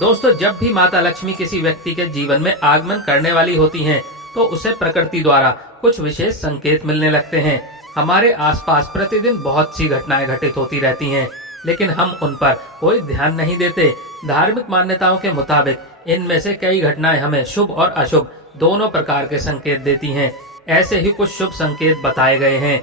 दोस्तों, जब भी माता लक्ष्मी किसी व्यक्ति के जीवन में आगमन करने वाली होती हैं, तो उसे प्रकृति द्वारा कुछ विशेष संकेत मिलने लगते हैं। हमारे आसपास प्रतिदिन बहुत सी घटनाएं घटित होती रहती हैं, लेकिन हम उन पर कोई ध्यान नहीं देते। धार्मिक मान्यताओं के मुताबिक इनमें से कई घटनाएं हमें शुभ और अशुभ दोनों प्रकार के संकेत देती हैं। ऐसे ही कुछ शुभ संकेत बताए गए हैं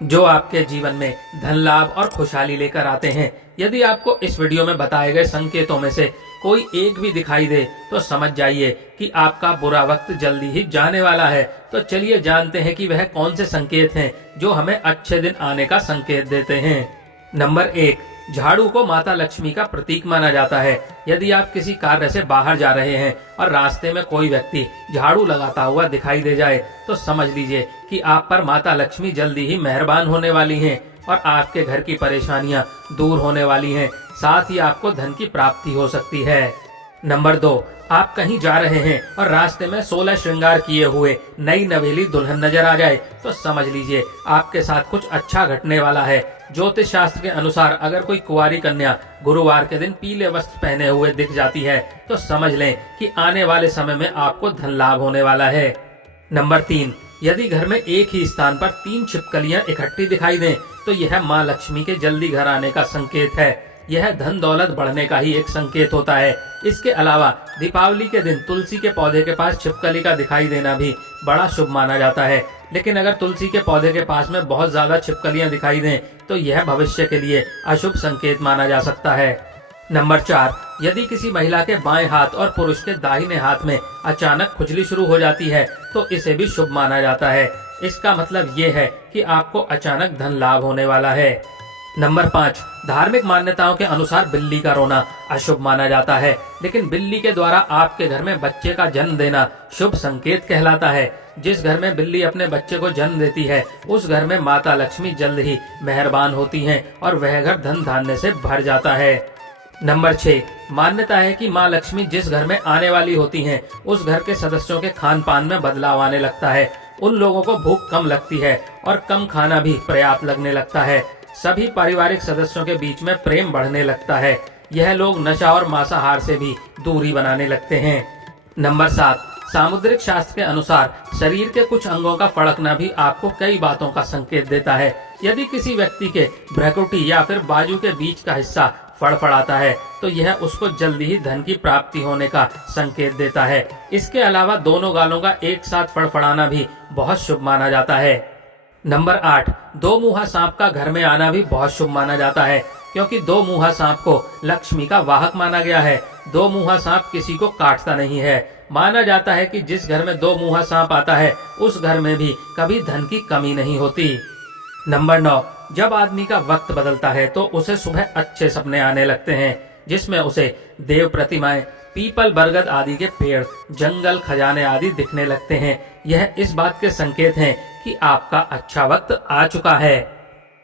जो आपके जीवन में धन लाभ और खुशहाली लेकर आते हैं। यदि आपको इस वीडियो में बताए गए संकेतों में से कोई एक भी दिखाई दे तो समझ जाइए कि आपका बुरा वक्त जल्दी ही जाने वाला है। तो चलिए जानते हैं कि वह कौन से संकेत हैं जो हमें अच्छे दिन आने का संकेत देते हैं। नंबर 1, झाड़ू को माता लक्ष्मी का प्रतीक माना जाता है। यदि आप किसी कार्य से बाहर जा रहे हैं और रास्ते में कोई व्यक्ति झाड़ू लगाता हुआ दिखाई दे जाए तो समझ लीजिए कि आप पर माता लक्ष्मी जल्दी ही मेहरबान होने वाली हैं और आपके घर की परेशानियां दूर होने वाली हैं। साथ ही आपको धन की प्राप्ति हो सकती है। नंबर 2, आप कहीं जा रहे हैं और रास्ते में 16 श्रृंगार किए हुए नई नवेली दुल्हन नजर आ जाए तो समझ लीजिए आपके साथ कुछ अच्छा घटने वाला है। ज्योतिष शास्त्र के अनुसार अगर कोई कुंवारी कन्या गुरुवार के दिन पीले वस्त्र पहने हुए दिख जाती है तो समझ लें कि आने वाले समय में आपको धन लाभ होने वाला है। नंबर 3, यदि घर में एक ही स्थान पर 3 छिपकलियां इकट्ठी दिखाई दें तो यह माँ लक्ष्मी के जल्दी घर आने का संकेत है। यह धन दौलत बढ़ने का ही एक संकेत होता है। इसके अलावा दीपावली के दिन तुलसी के पौधे के पास छिपकली का दिखाई देना भी बड़ा शुभ माना जाता है। लेकिन अगर तुलसी के पौधे के पास में बहुत ज्यादा छिपकलियां दिखाई दें तो यह भविष्य के लिए अशुभ संकेत माना जा सकता है। नंबर 4, यदि किसी महिला के बाएं हाथ और पुरुष के दाहिने हाथ में अचानक खुजली शुरू हो जाती है तो इसे भी शुभ माना जाता है। इसका मतलब ये है कि आपको अचानक धन लाभ होने वाला है। नंबर 5, धार्मिक मान्यताओं के अनुसार बिल्ली का रोना अशुभ माना जाता है, लेकिन बिल्ली के द्वारा आपके घर में बच्चे का जन्म देना शुभ संकेत कहलाता है। जिस घर में बिल्ली अपने बच्चे को जन्म देती है उस घर में माता लक्ष्मी जल्द ही मेहरबान होती हैं और वह घर धन धान्य से भर जाता है। नंबर 6, मान्यता है कि माँ लक्ष्मी जिस घर में आने वाली होती हैं उस घर के सदस्यों के खान पान में बदलाव आने लगता है। उन लोगों को भूख कम लगती है और कम खाना भी पर्याप्त लगने लगता है। सभी पारिवारिक सदस्यों के बीच में प्रेम बढ़ने लगता है। यह लोग नशा और मांसाहार से भी दूरी बनाने लगते हैं। नंबर 7, सामुद्रिक शास्त्र के अनुसार शरीर के कुछ अंगों का फड़कना भी आपको कई बातों का संकेत देता है। यदि किसी व्यक्ति के भ्रुकुटी या फिर बाजू के बीच का हिस्सा फड़फड़ाता है तो यह उसको जल्दी ही धन की प्राप्ति होने का संकेत देता है। इसके अलावा दोनों गालों का एक साथ फड़फड़ाना भी बहुत शुभ माना जाता है। नंबर 8, 2 मुंहा सांप का घर में आना भी बहुत शुभ माना जाता है, क्योंकि 2 मुंहा सांप को लक्ष्मी का वाहक माना गया है। 2 मुंहा सांप किसी को काटता नहीं है। माना जाता है कि जिस घर में 2 मुंहा सांप आता है उस घर में भी कभी धन की कमी नहीं होती। नंबर 9, जब आदमी का वक्त बदलता है तो उसे सुबह अच्छे सपने आने लगते हैं, जिसमें उसे देव प्रतिमाएं, पीपल, बरगद आदि के पेड़, जंगल, खजाने आदि दिखने लगते हैं। यह इस बात के संकेत हैं कि आपका अच्छा वक्त आ चुका है।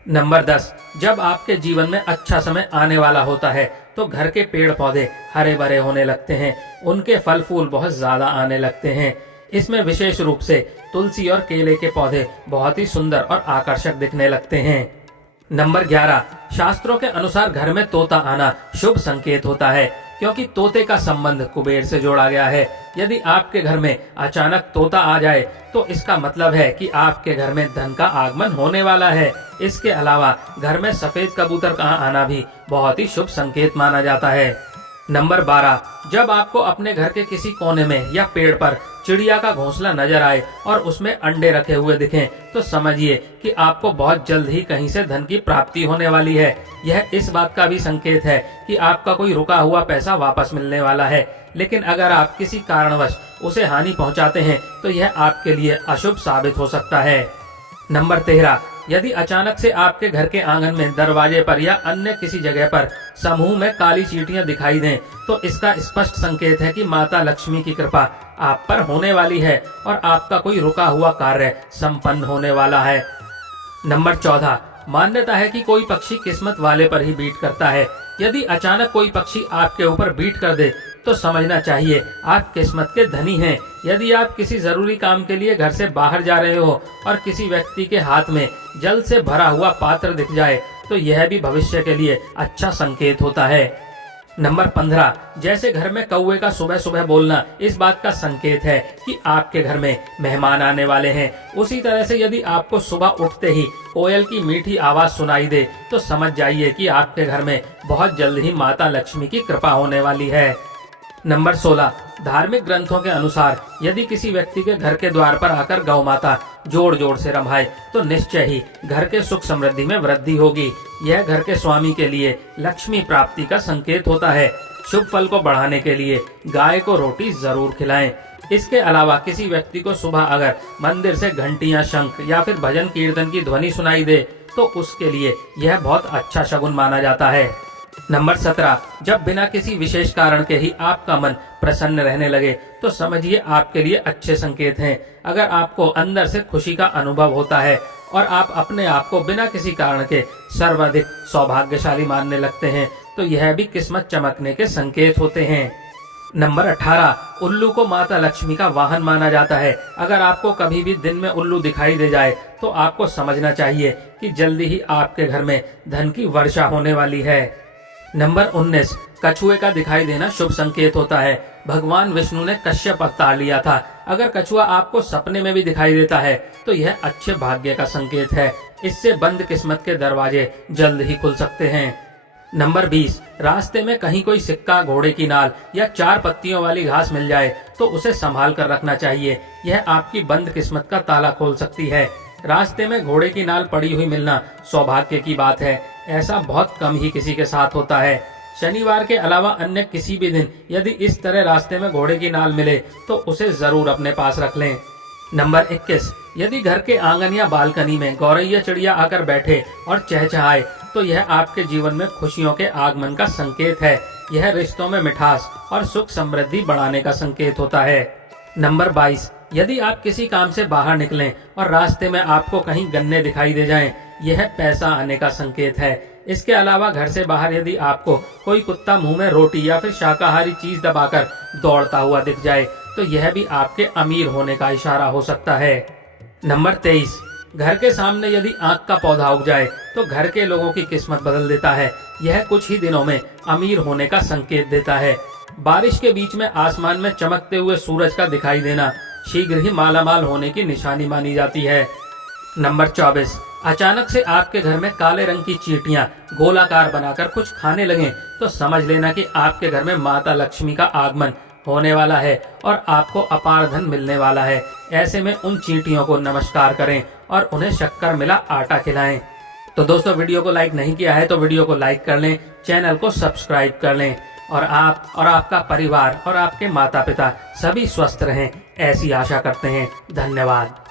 नंबर 10, जब आपके जीवन में अच्छा समय आने वाला होता है तो घर के पेड़ पौधे हरे भरे होने लगते हैं। उनके फल फूल बहुत ज्यादा आने लगते हैं। इसमें विशेष रूप से तुलसी और केले के पौधे बहुत ही सुंदर और आकर्षक दिखने लगते हैं। नंबर 11, शास्त्रों के अनुसार घर में तोता आना शुभ संकेत होता है, क्योंकि तोते का संबंध कुबेर से जोड़ा गया है। यदि आपके घर में अचानक तोता आ जाए तो इसका मतलब है कि आपके घर में धन का आगमन होने वाला है। इसके अलावा घर में सफेद कबूतर का आना भी बहुत ही शुभ संकेत माना जाता है। नंबर 12, जब आपको अपने घर के किसी कोने में या पेड़ पर चिड़िया का घोंसला नजर आए और उसमें अंडे रखे हुए दिखें तो समझिए कि आपको बहुत जल्द ही कहीं से धन की प्राप्ति होने वाली है। यह इस बात का भी संकेत है कि आपका कोई रुका हुआ पैसा वापस मिलने वाला है। लेकिन अगर आप किसी कारणवश उसे हानि पहुंचाते हैं तो यह आपके लिए अशुभ साबित हो सकता है। नंबर 13, यदि अचानक से आपके घर के आंगन में, दरवाजे पर या अन्य किसी जगह पर समूह में काली चींटियां दिखाई दें तो इसका स्पष्ट संकेत है कि माता लक्ष्मी की कृपा आप पर होने वाली है और आपका कोई रुका हुआ कार्य संपन्न होने वाला है। नंबर 14, मान्यता है कि कोई पक्षी किस्मत वाले पर ही बीट करता है। यदि अचानक कोई पक्षी आपके ऊपर बीट कर दे तो समझना चाहिए आप किस्मत के धनी हैं। यदि आप किसी जरूरी काम के लिए घर से बाहर जा रहे हो और किसी व्यक्ति के हाथ में जल से भरा हुआ पात्र दिख जाए तो यह भी भविष्य के लिए अच्छा संकेत होता है। नंबर 15, जैसे घर में कौवे का सुबह सुबह बोलना इस बात का संकेत है कि आपके घर में मेहमान आने वाले हैं। उसी तरह से यदि आपको सुबह उठते ही कोयल की मीठी आवाज सुनाई दे तो समझ जाइए कि आपके घर में बहुत जल्द ही माता लक्ष्मी की कृपा होने वाली है। नंबर 16, धार्मिक ग्रंथों के अनुसार यदि किसी व्यक्ति के घर के द्वार पर आकर गौ माता जोर जोर से रम्भाए तो निश्चय ही घर के सुख समृद्धि में वृद्धि होगी। यह घर के स्वामी के लिए लक्ष्मी प्राप्ति का संकेत होता है। शुभ फल को बढ़ाने के लिए गाय को रोटी जरूर खिलाएं। इसके अलावा किसी व्यक्ति को सुबह अगर मंदिर से घंटियां, शंख या फिर भजन कीर्तन की ध्वनि सुनाई दे तो उसके लिए यह बहुत अच्छा शगुन माना जाता है। नंबर 17, जब बिना किसी विशेष कारण के ही आपका मन प्रसन्न रहने लगे तो समझिए आपके लिए अच्छे संकेत हैं। अगर आपको अंदर से खुशी का अनुभव होता है और आप अपने आप को बिना किसी कारण के सर्वाधिक सौभाग्यशाली मानने लगते हैं तो यह भी किस्मत चमकने के संकेत होते हैं। नंबर 18, उल्लू को माता लक्ष्मी का वाहन माना जाता है। अगर आपको कभी भी दिन में उल्लू दिखाई दे जाए तो आपको समझना चाहिए कि जल्दी ही आपके घर में धन की वर्षा होने वाली है। नंबर 19, कछुए का दिखाई देना शुभ संकेत होता है। भगवान विष्णु ने कश्यप अवतार लिया था। अगर कछुआ आपको सपने में भी दिखाई देता है तो यह अच्छे भाग्य का संकेत है। इससे बंद किस्मत के दरवाजे जल्द ही खुल सकते हैं। नंबर 20, रास्ते में कहीं कोई सिक्का, घोड़े की नाल या 4 पत्तियों वाली घास मिल जाए तो उसे संभाल कर रखना चाहिए। यह आपकी बंद किस्मत का ताला खोल सकती है। रास्ते में घोड़े की नाल पड़ी हुई मिलना सौभाग्य की बात है। ऐसा बहुत कम ही किसी के साथ होता है। शनिवार के अलावा अन्य किसी भी दिन यदि इस तरह रास्ते में घोड़े की नाल मिले तो उसे जरूर अपने पास रख लें। नंबर 21, यदि घर के आंगन या बालकनी में गौरैया चिड़िया आकर बैठे और चहचहाए तो यह आपके जीवन में खुशियों के आगमन का संकेत है। यह रिश्तों में मिठास और सुख समृद्धि बढ़ाने का संकेत होता है। नंबर 22, यदि आप किसी काम से बाहर निकलें और रास्ते में आपको कहीं गन्ने दिखाई दे जाएं, यह पैसा आने का संकेत है। इसके अलावा घर से बाहर यदि आपको कोई कुत्ता मुंह में रोटी या फिर शाकाहारी चीज दबाकर दौड़ता हुआ दिख जाए तो यह भी आपके अमीर होने का इशारा हो सकता है। नंबर 23, घर के सामने यदि आक का पौधा उग जाए तो घर के लोगों की किस्मत बदल देता है। यह कुछ ही दिनों में अमीर होने का संकेत देता है। बारिश के बीच में आसमान में चमकते हुए सूरज का दिखाई देना शीघ्र ही मालामाल होने की निशानी मानी जाती है। नंबर 24, अचानक से आपके घर में काले रंग की चींटियां गोलाकार बनाकर कुछ खाने लगें तो समझ लेना कि आपके घर में माता लक्ष्मी का आगमन होने वाला है और आपको अपार धन मिलने वाला है। ऐसे में उन चींटियों को नमस्कार करें और उन्हें शक्कर मिला आटा खिलाएं। तो दोस्तों, वीडियो को लाइक नहीं किया है तो वीडियो को लाइक कर लें, चैनल को सब्सक्राइब कर लें और आप और आपका परिवार और आपके माता पिता सभी स्वस्थ रहें, ऐसी आशा करते हैं। धन्यवाद।